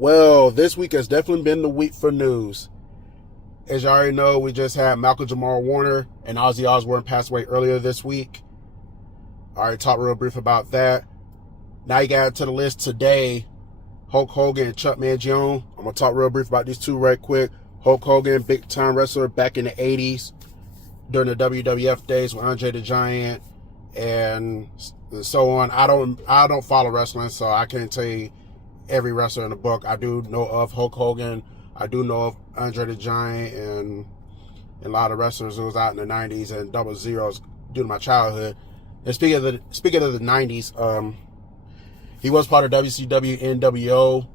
Well, this week has definitely been the week for news. As you already know, we just had Malcolm Jamal Warner and Ozzy Osbourne pass away earlier this week. I already talked real brief about that. Now you got to the list today, Hulk Hogan and Chuck Mangione. I'm going to talk real brief about these two right quick. Hulk Hogan, big time wrestler back in the 80s during the WWF days with Andre the Giant and so on. I don't follow wrestling, so I can't tell you every wrestler in the book. I do know of Hulk Hogan. I do know of Andre the Giant and a lot of wrestlers who was out in the 90s and double zeros due to my childhood. And speaking of the 90s, he was part of WCW NWO.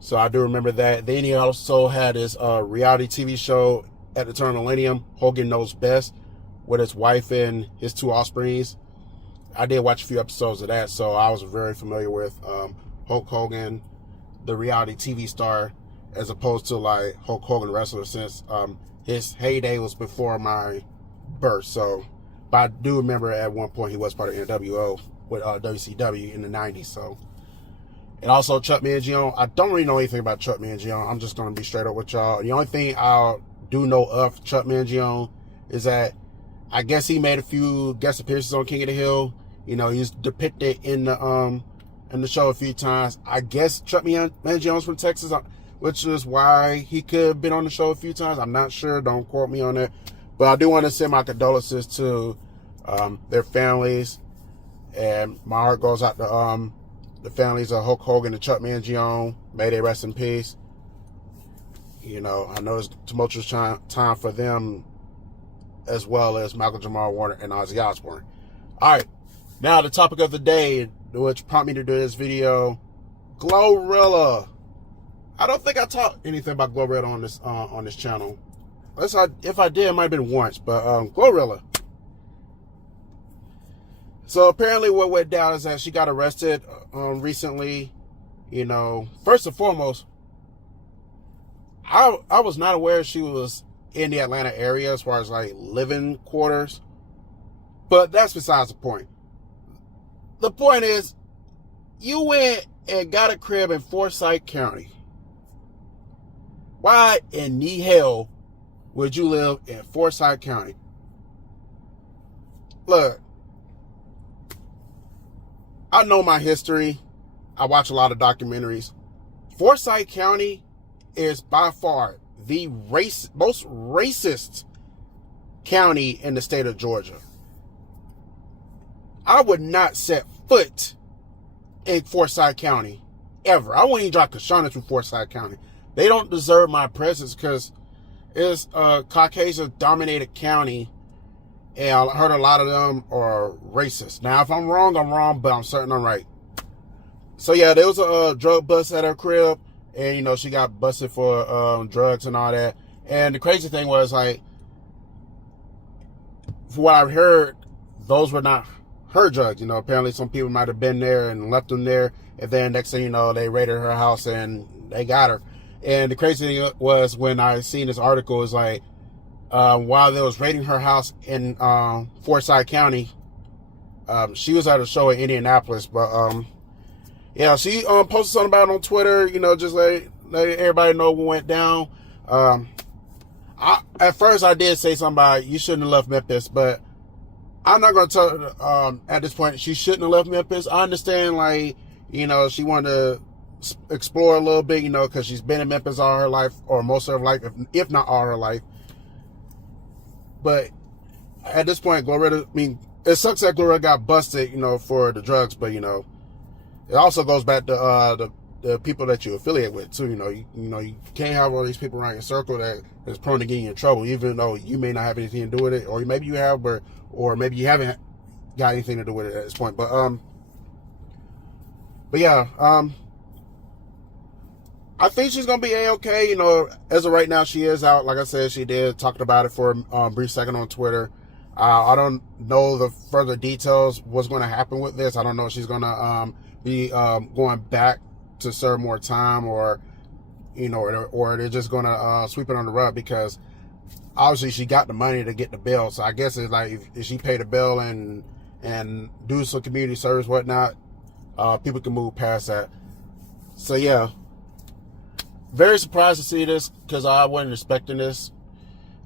So I do remember that. Then he also had his reality TV show at the turn of the millennium, Hogan Knows Best, with his wife and his two offsprings. I did watch a few episodes of that, so I was very familiar with Hulk Hogan, the reality TV star, as opposed to like Hulk Hogan wrestler, since his heyday was before my birth. So, but I do remember at one point he was part of NWO with WCW in the 90s. So, and also Chuck Mangione. I don't really know anything about Chuck Mangione. I'm just going to be straight up with y'all. The only thing I do know of Chuck Mangione is that I guess he made a few guest appearances on King of the Hill. You know, he's depicted in the show a few times. I guess Chuck Mangione's from Texas, which is why he could have been on the show a few times. I'm not sure. Don't quote me on that. But I do want to send my condolences to their families. And my heart goes out to the families of Hulk Hogan and Chuck Mangione. May they rest in peace. You know, I know it's a tumultuous time for them, as well as Malcolm Jamal Warner and Ozzy Osbourne. All right. Now, the topic of the day, which prompted me to do this video, GloRilla. I don't think I talked anything about GloRilla on this channel. If I did, it might have been once, but GloRilla. So apparently what went down is that she got arrested recently. You know, first and foremost, I was not aware she was in the Atlanta area as far as like living quarters, but that's besides the point. The point is, you went and got a crib in Forsyth County. Why in the hell would you live in Forsyth County? Look, I know my history. I watch a lot of documentaries. Forsyth County is by far the most racist county in the state of Georgia. I would not set foot in Forsyth County ever. I wouldn't even drive Kashana through Forsyth County. They don't deserve my presence because it's a Caucasian-dominated county, and I heard a lot of them are racist. Now, if I'm wrong, I'm wrong, but I'm certain I'm right. So, yeah, there was a drug bust at her crib, and, you know, she got busted for drugs and all that. And the crazy thing was, like, from what I've heard, those were not her drugs. You know, apparently some people might have been there and left them there, and then next thing you know, they raided her house and they got her. And the crazy thing was, when I seen this article, is like, while they was raiding her house in Forsyth County, she was at a show in Indianapolis, but yeah, she posted something about it on Twitter, you know, just let everybody know what went down. At first I did say something about you shouldn't have left Memphis, but I'm not going to tell her at this point she shouldn't have left Memphis. I understand, like, you know, she wanted to explore a little bit, you know, because she's been in Memphis all her life, or most of her life, if not all her life. But at this point, GloRilla, I mean, it sucks that GloRilla got busted, you know, for the drugs, but, you know, it also goes back to the people that you affiliate with, too. You know, you can't have all these people around your circle that is prone to getting you in trouble, even though you may not have anything to do with it, or maybe you have, or maybe you haven't got anything to do with it at this point. But yeah, I think she's gonna be A-okay. You know, as of right now, she is out. Like I said, she did talked about it for a brief second on Twitter. I don't know the further details, what's going to happen with this. I don't know if she's going to be going back to serve more time, or, you know, or they're just going to sweep it on the rug, because obviously she got the money to get the bill. So I guess it's like if she paid the bill and do some community service, whatnot, people can move past that. So yeah, very surprised to see this, because I wasn't expecting this.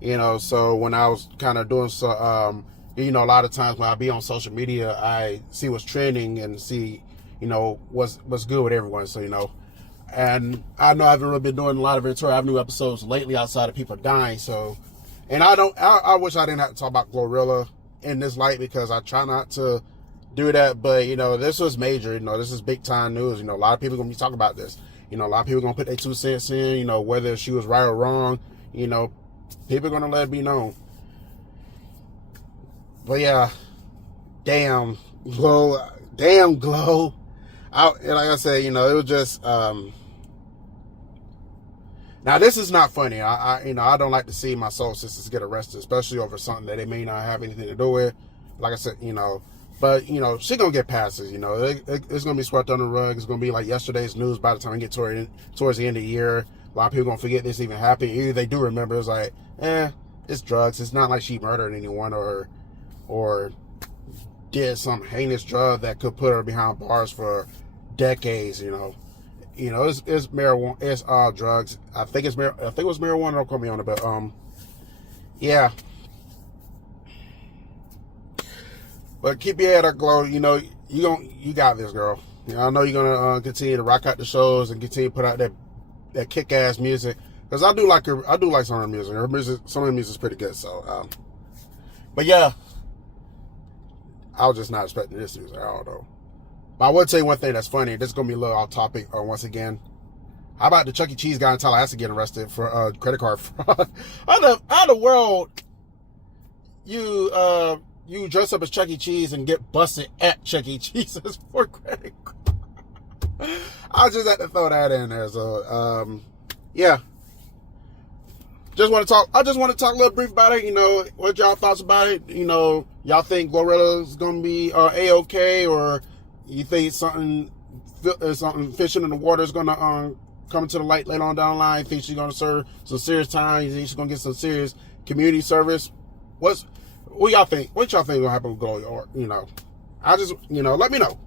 You know, so when I was kind of doing so, you know, a lot of times when I be on social media, I see what's trending and see, you know, what's good with everyone. So, you know, and I know I haven't really been doing a lot of Ventura Avenue episodes lately outside of people dying. So, and I wish I didn't have to talk about GloRilla in this light, because I try not to do that. But, you know, this was major. You know, this is big time news. You know, a lot of people are going to be talking about this. You know, a lot of people are going to put their 2 cents in, you know, whether she was right or wrong, you know. People are going to let it be known. But yeah, damn, Glo. Like I said, you know, it was just, now this is not funny. You know, I don't like to see my soul sisters get arrested, especially over something that they may not have anything to do with. Like I said, you know, but, you know, she going to get passes, you know. It's going to be swept under the rug. It's going to be like yesterday's news by the time we get towards the end of the year. A lot of people going to forget this even happened. Either they do remember, it's like, it's drugs. It's not like she murdered anyone or did some heinous drug that could put her behind bars for decades, you know. You know, it's marijuana, it's drugs. I think it was marijuana, don't quote me on it, but yeah. But keep your head up, Glo. You know, you got this, girl. You know, I know you're gonna continue to rock out the shows and continue to put out that kick-ass music, because I do like some of her music. Some of her music is pretty good. So, but yeah, I was just not expecting this news at all, though. But I will tell you one thing that's funny. This is gonna be a little off topic. Once again, how about the Chuck E. Cheese guy in Tallahassee getting arrested for credit card fraud? How the world you dress up as Chuck E. Cheese and get busted at Chuck E. Cheese's for credit card? I just had to throw that in there. So, yeah. I just want to talk a little brief about it. You know, what y'all thoughts about it? You know, y'all think GloRilla is going to be A-okay, or you think something fishing in the water is going to come to the light later on down the line? You think she's going to serve some serious time? You think she's going to get some serious community service? What y'all think? What y'all think will happen with GloRilla? Or, you know, you know, let me know.